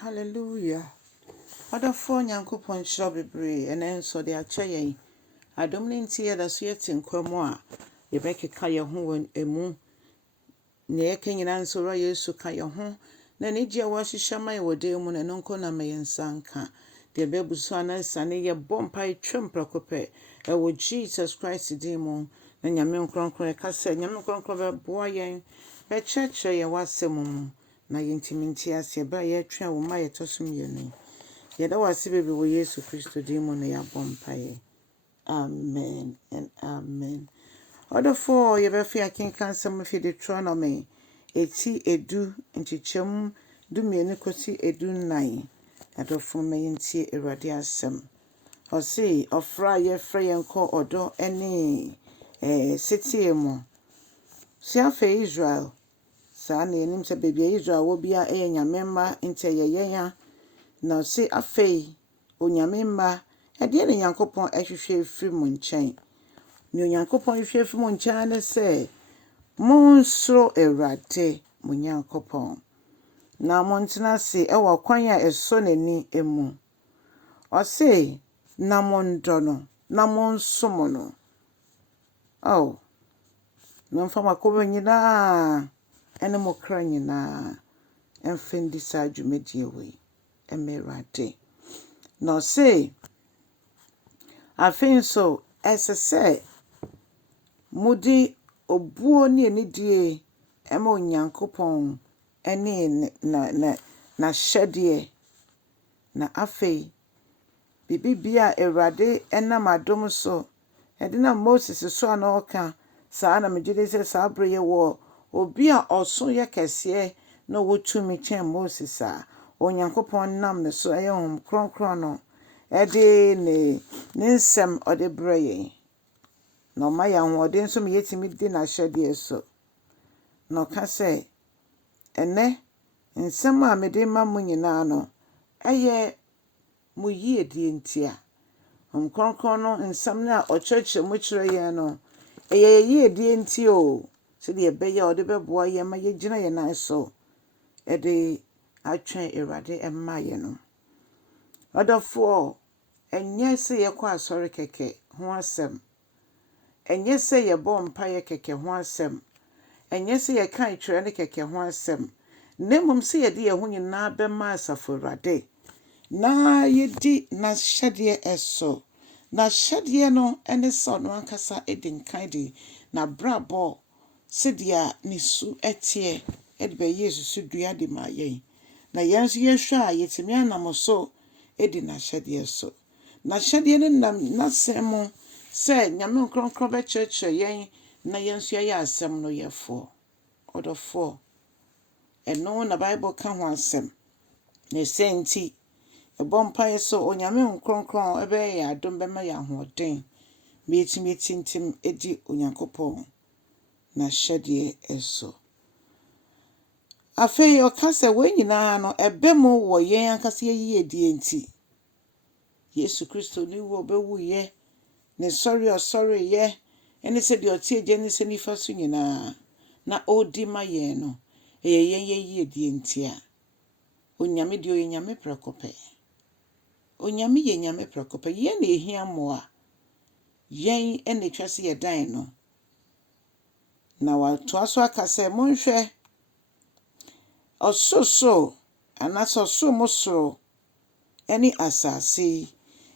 Hallelujah. Adafo Nyankopɔn hyira bebree ene nso de akyɛ yɛn. Adom ne ntie da so yɛte nkwamu a yɛbɛkeka yɛn ho wɔ emu. Na yɛka nyinaa nso ra Yesu ka yɛn ho. Na ne gye a wɔahyehyɛ ma yɛ wɔ dan mu na ɛno nko na ma yɛn nsa nka. Deɛ bɛbu so anasane yɛbɔ mpae twam prɛko pɛ. Ɛwɔ Jesus Christ din mu. Na Nyame nkronkron ɛka sɛ Nyame nkronkron bɛboa yɛn. Bɛkyerɛkyerɛ yɛn w'asɛm mu. Na yɛntimi nte ase bra yɛtwe wo ma yɛtɔ so mmienu. Yɛda wase bebree wɔ Yesu Kristo din mu na yɛabɔ mpae. Amen and amen. Ɔdɔfo yɛbɛfa akenkan nsɛm fi Deuteronomy eti edu nkyekyɛm dumienu kosi edunan. Adɔfo ma yɛntie Awurade asɛm. Ɔse ɔfra a yɛfrɛ yɛn kɔ ɔdɔ ne Setie mu. Si afei Israel. Saa na yɛnim sɛ baabi a Israel wɔ bia ɛyɛ Nyame mma nti ɛyɛ yɛn a. Na ɔse afei onyame mma ɛdeɛ ne Nyankopɔn ɛhwehwɛ firi mo nkyɛn. Ne Nyankopɔn hwehwɛ firi mo nkyɛn ne sɛ monsoro Awurade mo Nyankopɔn. Na montena ase ɛwɔ kwan a ɛsɔ n'ani mu. Ɔse na mondɔ no na monsom no. Na mfa makɔbɔ nyinaa ɛne mo kra nyinaa ɛmfa ndi saa dwumadie wei ɛmma Awurade. Na ɔse afei nso ɛsɛ sɛ mode obuo ne anidie ɛma Onyankopɔn ɛne n'ahyɛdeɛ. Na afei bibibia Awurade ɛnam adom so ɛde nam Moses so a na ɔka saa na megye di sɛ saa bere yɛ wɔ obi a ɔso yɛ kɛseɛ na wɔtumi kyɛn Moses a Onyankopɔn nam ne so ɛyɛ Honhom Kronkron no ɛde ne nsɛm ɔde brɛ yɛn. Na ɔma yɛn ahoɔden nso ma yɛtumi di n'ahyɛdeɛ so. Na ɔka sɛ ɛnɛ nsɛm a mede ma mo nyinaa no ɛyɛ mo yiedie nti a. Honhom Kronkron no nsɛm no a ɔkyerɛkyerɛ mu kyerɛ yɛn no ɛyɛ yiedie nti o. Sɛdeɛ ɛbɛyɛ a ɔde bɛboa yɛn ma yɛgyina yɛn nan so ɛde atwɛn Awurade ɛmma yɛn no. Ɔdɔfoɔ ɛnyɛ sɛ yɛkɔ asɔre kɛkɛ ho asɛm. Ɛnyɛ sɛ yɛbɔ mpaeɛ kɛkɛ ho asɛm. Ɛnyɛ sɛ yɛka atwerɛ ne kɛkɛ ho asɛm. Na mmom sɛ yɛde yɛn ho nyinaa bɛma Asafo Awurade. Na yɛdi n'ahyɛdeɛ ɛso. N'ahyɛdeɛ no ɛne sɛ ɔno ankasa ɛdi nkan de n'abrabɔ sɛdeɛ ne su ɛteɛ ɛde bɛyɛ susudua de ma yɛn. Na yɛn nso yɛhwɛ a yɛtumi anam so ɛdi n'ahyɛdeɛ so. N'ahyɛdeɛ no nam n'asɛm mu sɛ Nyame Nkronkron bɛkyerɛkyerɛ yɛn na yɛn nso yɛyɛ asɛm no yɛfoɔ. Ɔdɔfoɔ ɛno na Bible ka ho asɛm. Na ɛsɛ nti ɛbɔ mpaeɛ so Onyame Nkronkron ɛbɛyɛ yɛn adom bɛma yɛn ahoɔden. Ma yɛtumi tintim ɛdi Onyankopɔn n'ahyɛdeɛ ɛso. Afei ɔka sɛ wɔn nyinaa no ɛbɛ mu wɔ yɛn ankasa yɛyiedie nti. Yesu Kristo ne wu ɔbɛwuyɛ ne sɔre ɔsɔreyɛ ɛne sɛdeɛ ɔte agya ne nsa nifa so nyinaa na ɔredi ma yɛn no ɛyɛ yɛn yɛyiedie nti a. Onyame deɛ ɔyɛ Nyame prɛko pɛ. Onyame yɛ Nyame prɛko pɛ. Yɛn na ehia mmoa. Yɛn ɛna etwa sɛ yɛdan no. Na watoa so aka sɛ monhwɛ ɔsorosoro anaasɛ ɔsoro mu soro ɛne asase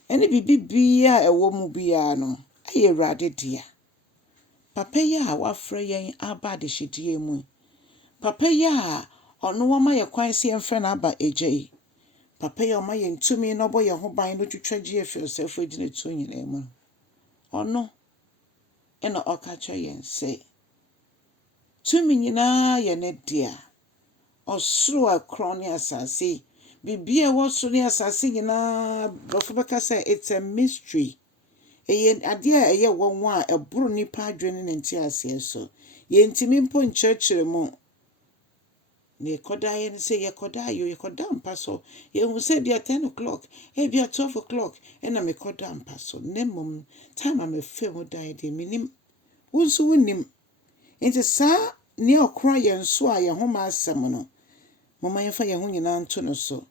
ɛne bibibia a ɛwɔ mu biara no ɛyɛ Awurade dea. Papa yi a wafrɛ yɛn aba adehyedie mu. Papa yi a ɔno wama yɛ kwan sɛ yɛmfrɛ no aba agya yi. Papa yi a ɔma yɛn tumi na ɔbɔ yɛn ho ban no twitwa gye afiri ɔsɛefo gyina tuo nyinaa mu. Ɔno ɛna ɔka kyerɛ yɛn sɛ tumi nyinaa yɛ ne dea. Ɔsoro akron ne asase. Bibia ɛwɔ soro ne asase nyinaa bɔfo bɛka sɛ it's a mystery. Ɛyɛ adeɛ a ɛyɛ wɔn a ɛboro nipa adwene ne nte aseɛ so. Yɛntimi mpo nkyerɛkyerɛ mu. Na yɛkɔda yɛ ne sɛ yɛkɔda mpa so. Yɛhu sɛ bia 10 o'clock, bia 12 o'clock ɛna mekɔda mpa so. Na mmom time a mefɛ mu dan deɛ menim. Wo nso wonim. Nti saa ne ɔkora yɛn so a yɛn ho ma asɛm no. Mama yɛmfa yɛn ho nyinaa nto no so.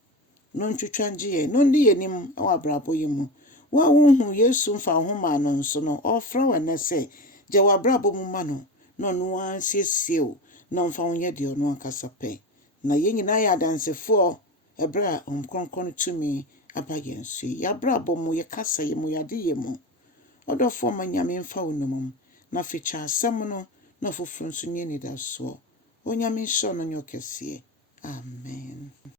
no ntwitwangye ye no ndi yenim wa brabo yimu wa wohu Yesu mfa ho ma no nso no ofra wane se je wa brabo mu ma no no ansiesie o no mfa ho ye de ono akasa pe na ye nyina ya dansefo ebra omkronkron tumi aba yensu ya brabo mu ye kasa ye mu ya de ye mu odofo ma nyame mfa wonum na ficha asem no na foforo nso nye ni da so onyame nso no nyokese amen.